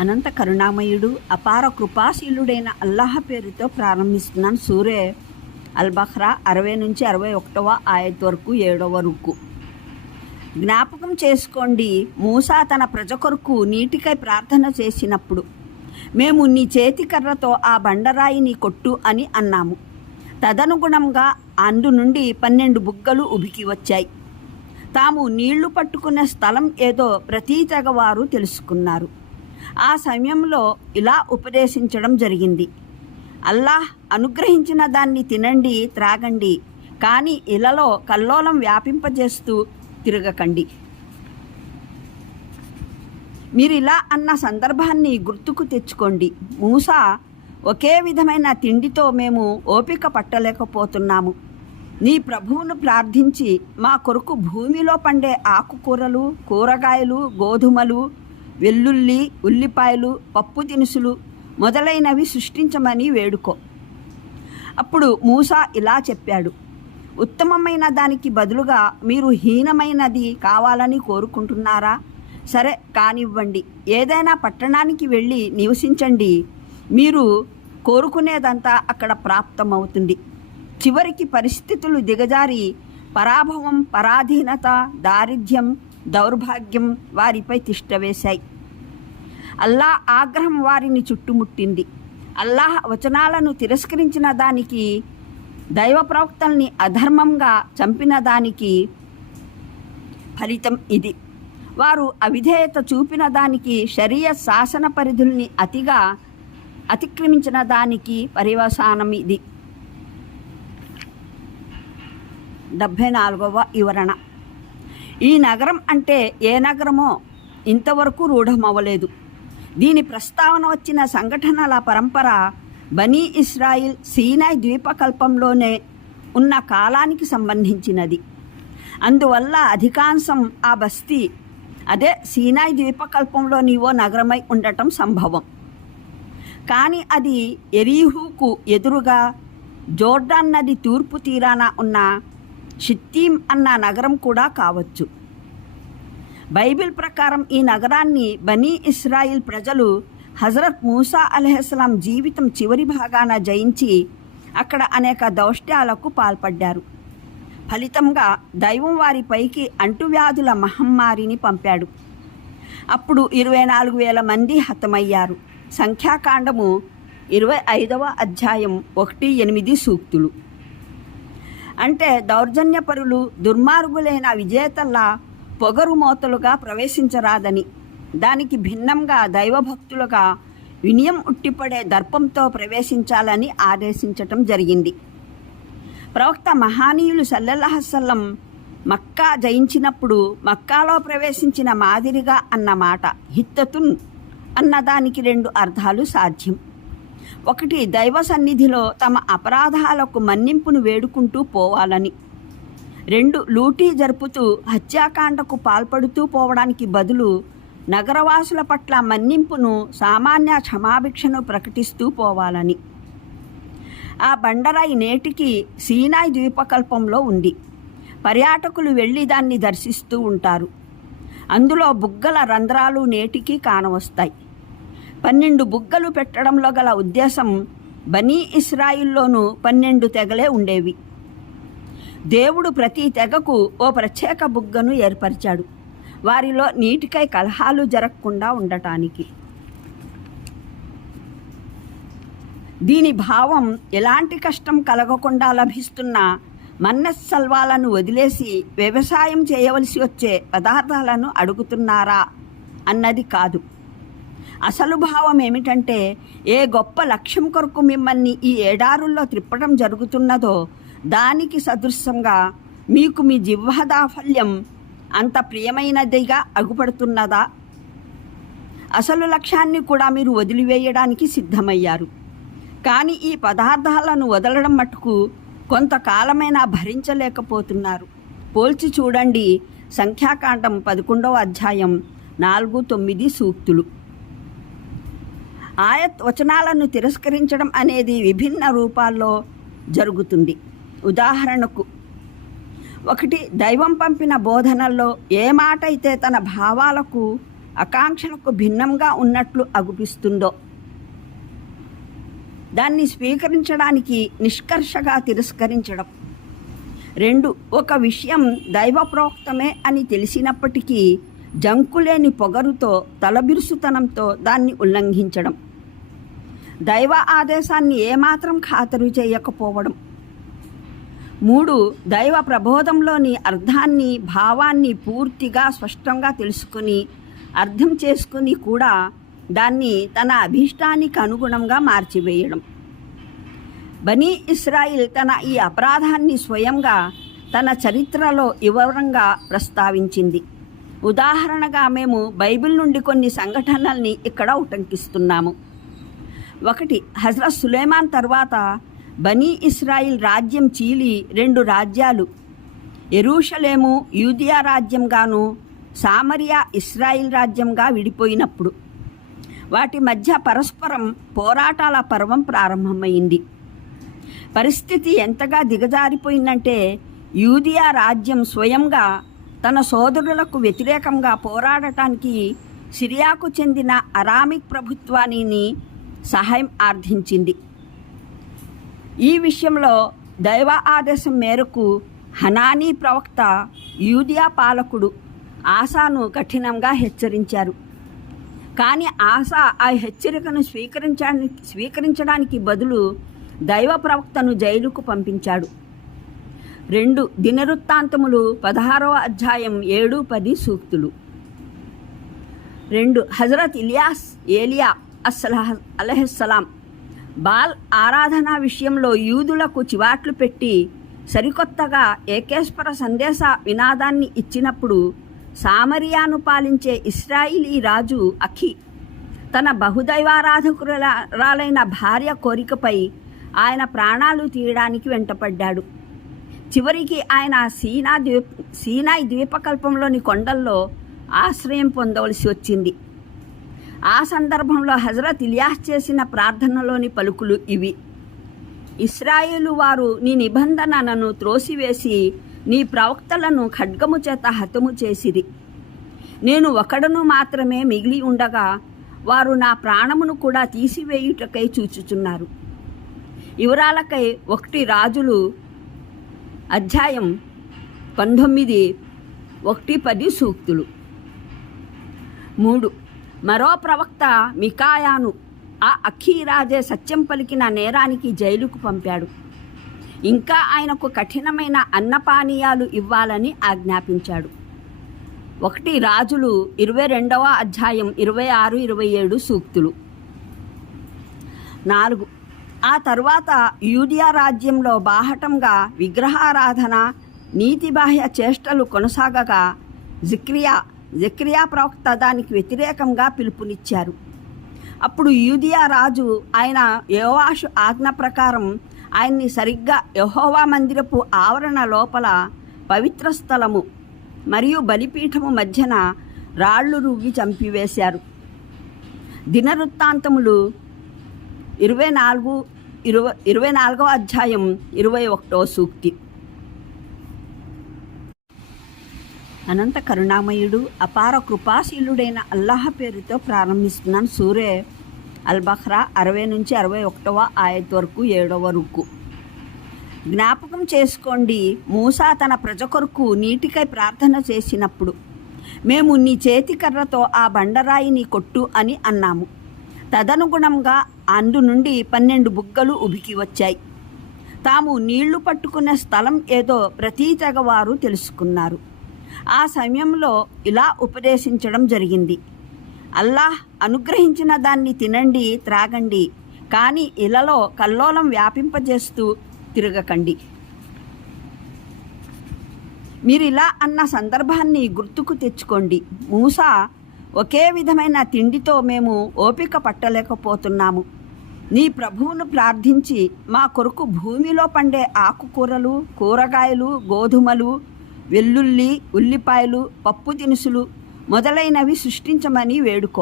అనంత కరుణామయుడు అపార కృపాశీలుడైన అల్లాహ్ పేరుతో ప్రారంభిస్తున్నాను. సూరే అల్ బహ్రా అరవై నుంచి అరవై ఒకటవ ఆయత్ వరకు ఏడవ రుక్కు జ్ఞాపకం చేసుకోండి మూసా తన ప్రజ కొరకు నీటికై ప్రార్థన చేసినప్పుడు మేము నీ చేతి కర్రతో ఆ బండరాయిని కొట్టు అని అన్నాము. తదనుగుణంగా అందు నుండి పన్నెండు బుగ్గలు ఉబికి వచ్చాయి. తాము నీళ్ళు పట్టుకునే స్థలం ఏదో ప్రతీ తెగవారు తెలుసుకున్నారు. ఆ సమయంలో ఇలా ఉపదేశించడం జరిగింది. అల్లాహ్ అనుగ్రహించిన దాన్ని తినండి త్రాగండి కానీ ఇలలో కల్లోలం వ్యాపింపజేస్తూ తిరగకండి. మీరు ఇలా అన్న సందర్భాన్ని గుర్తుకు తెచ్చుకోండి. మూసా ఒకే విధమైన తిండితో మేము ఓపిక పట్టలేకపోతున్నాము. నీ ప్రభువును ప్రార్థించి మా కొరకు భూమిలో పండే ఆకుకూరలు కూరగాయలు గోధుమలు వెల్లుల్లి ఉల్లిపాయలు పప్పు దినుసులు మొదలైనవి సృష్టించమని వేడుకో. అప్పుడు మూసా ఇలా చెప్పాడు ఉత్తమమైన దానికి బదులుగా మీరు హీనమైనది కావాలని కోరుకుంటున్నారా? సరే కానివ్వండి. ఏదైనా పట్టణానికి వెళ్ళి నివసించండి. మీరు కోరుకునేదంతా అక్కడ ప్రాప్తమవుతుంది. చివరికి పరిస్థితులు దిగజారి పరాభవం పరాధీనత దారిద్ర్యం దౌర్భాగ్యం వారిపై తిష్టవేశాయి అల్లాహ్ ఆగ్రహం వారిని చుట్టుముట్టింది. అల్లాహ్ వచనాలను తిరస్కరించిన దానికి దైవ ప్రవక్తల్ని అధర్మంగా చంపిన దానికి ఫలితం ఇది. వారు అవిధేయత చూపిన దానికి శరీర శాసన పరిధుల్ని అతిగా అతిక్రమించిన దానికి పర్యవసానం ఇది. డెబ్భై నాలుగవ వివరణ. ఈ నగరం అంటే ఏ నగరమో ఇంతవరకు రూఢమవ్వలేదు. దీని ప్రస్తావన వచ్చిన సంఘటనల పరంపర బనీ ఇస్రాయిల్ సీనాయ్ ద్వీపకల్పంలోనే ఉన్న కాలానికి సంబంధించినది. అందువల్ల అధికాంశం ఆ బస్తీ అదే సీనాయ్ ద్వీపకల్పంలోని ఓ నగరమై ఉండటం సంభవం. కానీ అది ఎరీహుకు ఎదురుగా జోర్డాన్ నది తూర్పు తీరాన ఉన్న షిత్తీం అన్న నగరం కూడా కావచ్చు. బైబిల్ ప్రకారం ఈ నగరాన్ని బనీ ఇస్రాయిల్ ప్రజలు హజరత్ మూసా అలెహస్లాం జీవితం చివరి భాగాన జయించి అక్కడ అనేక దౌష్ట్యాలకు పాల్పడ్డారు. ఫలితంగా దైవం వారిపైకి అంటువ్యాధుల మహమ్మారిని పంపాడు. అప్పుడు ఇరవై నాలుగు వేల మంది హతమయ్యారు. సంఖ్యాకాండము ఇరవై ఐదవ అధ్యాయం ఒకటి ఎనిమిది సూక్తులు. అంటే దౌర్జన్యపరులు దుర్మార్గులైన విజేతల్లా పొగరు మోతలుగా ప్రవేశించరాదని. దానికి భిన్నంగా దైవభక్తులుగా వినయం ఉట్టిపడే దర్పంతో ప్రవేశించాలని ఆదేశించటం జరిగింది. ప్రవక్త మహానీయులు సల్లెల్లహసల్లం మక్కా జయించినప్పుడు మక్కాలో ప్రవేశించిన మాదిరిగా అన్నమాట హిత్తతున్ అన్నదానికి రెండు అర్థాలు సాధ్యం. ఒకటి దైవ సన్నిధిలో తమ అపరాధాలకు మన్నింపును వేడుకుంటూ పోవాలని. రెండు లూటీ జరుపుతూ హత్యాకాండకు పాల్పడుతూ పోవడానికి బదులు నగరవాసుల పట్ల మన్నింపును సామాన్య క్షమాభిక్షను ప్రకటిస్తూ పోవాలని. ఆ బండరాయి నేటికి సీనాయ్ ద్వీపకల్పంలో ఉంది. పర్యాటకులు వెళ్ళి దాన్ని దర్శిస్తూ ఉంటారు. అందులో బుగ్గల రంధ్రాలు నేటికి కానవస్తాయి. పన్నెండు బుగ్గలు పెట్టడంలో గల ఉద్దేశం బనీ ఇస్రాయిల్లోనూ పన్నెండు తెగలే ఉండేవి. దేవుడు ప్రతి తెగకు ఓ ప్రత్యేక బుగ్గను ఏర్పరిచాడు. వారిలో నీటికై కలహాలు జరగకుండా ఉండటానికి. దీని భావం ఎలాంటి కష్టం కలగకుండా లభిస్తున్న మన్నస్సల్వాలను వదిలేసి వ్యవసాయం చేయవలసి వచ్చే పదార్థాలను అడుగుతున్నారా అన్నది కాదు. అసలు భావం ఏమిటంటే ఏ గొప్ప లక్ష్యం కొరకు మిమ్మల్ని ఈ ఏడారుల్లో త్రిప్పడం జరుగుతున్నదో దానికి సదృశంగా మీకు మీ జిహ్వదాఫల్యం అంత ప్రియమైనదిగా అగుపడుతున్నదా? అసలు లక్ష్యాన్ని కూడా మీరు వదిలివేయడానికి సిద్ధమయ్యారు. కానీ ఈ పదార్థాలను వదలడం మటుకు కొంతకాలమైనా భరించలేకపోతున్నారు. పోల్చి చూడండి సంఖ్యాకాండం పదకొండవ అధ్యాయం నాలుగు తొమ్మిది సూక్తులు. ఆయత్ వచనాలను తిరస్కరించడం అనేది విభిన్న రూపాల్లో జరుగుతుంది. ఉదాహరణకు ఒకటి దైవం పంపిన బోధనల్లో ఏ మాట అయితే తన భావాలకు ఆకాంక్షలకు భిన్నంగా ఉన్నట్లు అగుపిస్తుందో దాన్ని స్వీకరించడానికి నిష్కర్షగా తిరస్కరించడం. రెండు ఒక విషయం దైవప్రోక్తమే అని తెలిసినప్పటికీ జంకులేని పొగరుతో తలబిరుసుతనంతో దాన్ని ఉల్లంఘించడం. దైవ ఆదేశాన్ని ఏమాత్రం ఖాతరు చేయకపోవడం. మూడు దైవ ప్రబోధంలోని అర్థాన్ని భావాన్ని పూర్తిగా స్పష్టంగా తెలుసుకుని అర్థం చేసుకుని కూడా దాన్ని తన అభీష్టానికి అనుగుణంగా మార్చివేయడం. బనీ ఇస్రాయిల్ తన ఈ అపరాధాన్ని స్వయంగా తన చరిత్రలో వివరంగా ప్రస్తావించింది. ఉదాహరణగా మేము బైబిల్ నుండి కొన్ని సంఘటనల్ని ఇక్కడ ఉటంకిస్తున్నాము. ఒకటి హజరత్ సులేమాన్ తర్వాత బనీ ఇస్రాయిల్ రాజ్యం చీలి రెండు రాజ్యాలు ఎరూషలేము యూదియా రాజ్యంగాను సామరియా ఇస్రాయిల్ రాజ్యంగా విడిపోయినప్పుడు. వాటి మధ్య పరస్పరం పోరాటాల పర్వం ప్రారంభమైంది. పరిస్థితి ఎంతగా దిగజారిపోయిందంటే యూదియా రాజ్యం స్వయంగా తన సోదరులకు వ్యతిరేకంగా పోరాడటానికి సిరియాకు చెందిన అరామిక్ ప్రభుత్వాన్ని సహాయం ఆర్థించింది. ఈ విషయంలో దైవ ఆదేశం మేరకు హనానీ ప్రవక్త యూదియా పాలకుడు ఆశాను కఠినంగా హెచ్చరించారు. కానీ ఆశా ఆ హెచ్చరికను స్వీకరించడానికి స్వీకరించడానికి బదులు దైవ ప్రవక్తను జైలుకు పంపించాడు. రెండు దినవృత్తాంతములు పదహారవ అధ్యాయం ఏడు పది సూక్తులు. రెండు హజరత్ ఇలియాస్ ఏలియా అస్సలహ అలహస్సలాం బాల్ ఆరాధన విషయంలో యూదులకు చివాట్లు పెట్టి సరికొత్తగా ఏకేశ్వర సందేశ వినాదాన్ని ఇచ్చినప్పుడు సామరియాను పాలించే ఇస్రాయిలీ రాజు అఖి తన బహుదైవారాధకురాలైన భార్య కోరికపై ఆయన ప్రాణాలు తీయడానికి వెంటపడ్డాడు. చివరికి ఆయన సీనా ద్వీప సీనాయి ద్వీపకల్పంలోని కొండల్లో ఆశ్రయం పొందవలసి వచ్చింది. ఆ సందర్భంలో హజరత్ ఇలియాస్ చేసిన ప్రార్థనలోని పలుకులు ఇవి. ఇస్రాయేలు వారు నీ నిబంధనలను త్రోసివేసి నీ ప్రవక్తలను ఖడ్గము చేత హతము చేసిరి. నేను ఒకడను మాత్రమే మిగిలి ఉండగా వారు నా ప్రాణమును కూడా తీసివేయుటకై చూచుచున్నారు. వివరాలకై ఒకటి రాజులు అధ్యాయం పంతొమ్మిది ఒకటి పది సూక్తులు. మూడు. మరో ప్రవక్త మికాయాను ఆ అఖీరాజే సత్యం పలికిన నేరానికి జైలుకు పంపాడు. ఇంకా ఆయనకు కఠినమైన అన్నపానీయాలు ఇవ్వాలని ఆజ్ఞాపించాడు. ఒకటి రాజులు ఇరవై రెండవ అధ్యాయం ఇరవై ఆరు ఇరవై ఏడు సూక్తులు. నాలుగు. ఆ తర్వాత యూదియా రాజ్యంలో బాహటంగా విగ్రహారాధన నీతిబాహ్య చేష్టలు కొనసాగగా జిక్రియా జక్రియా ప్రవక్త దానికి వ్యతిరేకంగా పిలుపునిచ్చారు. అప్పుడు యూదియా రాజు ఆయన యోవాషు ఆజ్ఞ ప్రకారం ఆయన్ని సరిగ్గా యహోవా మందిరపు ఆవరణ లోపల పవిత్ర స్థలము మరియు బలిపీఠము మధ్యన రాళ్ళు రువ్వి చంపివేశారు. దినవృత్తాంతములు ఇరవై నాలుగు ఇరవై ఇరవై నాలుగవ అధ్యాయం ఇరవై ఒకటో సూక్తి. అనంత కరుణామయుడు అపార కృపాశీలుడైన అల్లాహ పేరుతో ప్రారంభిస్తున్నాను. సూరే అల్బహ్రా అరవై నుంచి అరవై ఒకటవ ఆయత్ వరకు ఏడవ రుక్కు జ్ఞాపకం చేసుకోండి మూసా తన ప్రజ కొరకు నీటికై ప్రార్థన చేసినప్పుడు మేము నీ చేతి కర్రతో ఆ బండరాయిని కొట్టు అని అన్నాము. తదనుగుణంగా అందు నుండి పన్నెండు బుగ్గలు ఉబికి వచ్చాయి. తాము నీళ్ళు పట్టుకునే స్థలం ఏదో ప్రతీతగ వారు తెలుసుకున్నారు. ఆ సమయంలో ఇలా ఉపదేశించడం జరిగింది. అల్లాహ్ అనుగ్రహించిన దాన్ని తినండి త్రాగండి కానీ ఇలలో కల్లోలం వ్యాపింపజేస్తూ తిరగకండి. మీరు ఇలా అన్న సందర్భాన్ని గుర్తుకు తెచ్చుకోండి. మూసా ఒకే విధమైన తిండితో మేము ఓపిక పట్టలేకపోతున్నాము. నీ ప్రభువును ప్రార్థించి మా కొరకు భూమిలో పండే ఆకుకూరలు కూరగాయలు గోధుమలు వెల్లుల్లి ఉల్లిపాయలు పప్పు దినుసులు మొదలైనవి సృష్టించమని వేడుకో.